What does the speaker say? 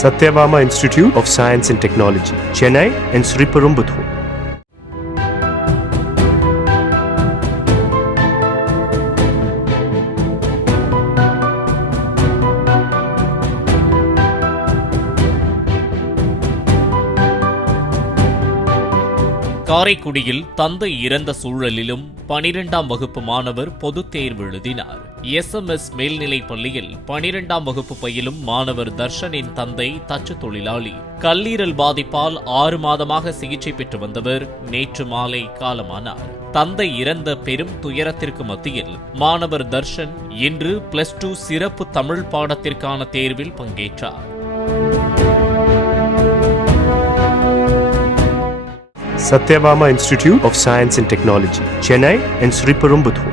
Satyabama Institute of Science and Technology, Chennai and Sriperumbudur. காரைக்குடியில் தந்தை இறந்த சூழலிலும் 12ஆம் வகுப்பு மாணவர் பொதுத் தேர்வு எழுதினார். SMS மேல்நிலைப் பள்ளியில் 12ஆம் வகுப்பு பயிலும் மாணவர் தர்ஷனின் தந்தை தச்சு தொழிலாளி. கல்லீரல் பாதிப்பால் 6 மாதமாக சிகிச்சை பெற்று வந்தவர் நேற்று மாலை காலமானார். தந்தை இறந்த பெரும் துயரத்திற்கு மத்தியில் மாணவர் தர்ஷன் இன்று +2 சிறப்பு தமிழ் பாடத்திற்கான தேர்வில் பங்கேற்றார். Satyabama Institute of Science and Technology, Chennai and Sriperumbudur.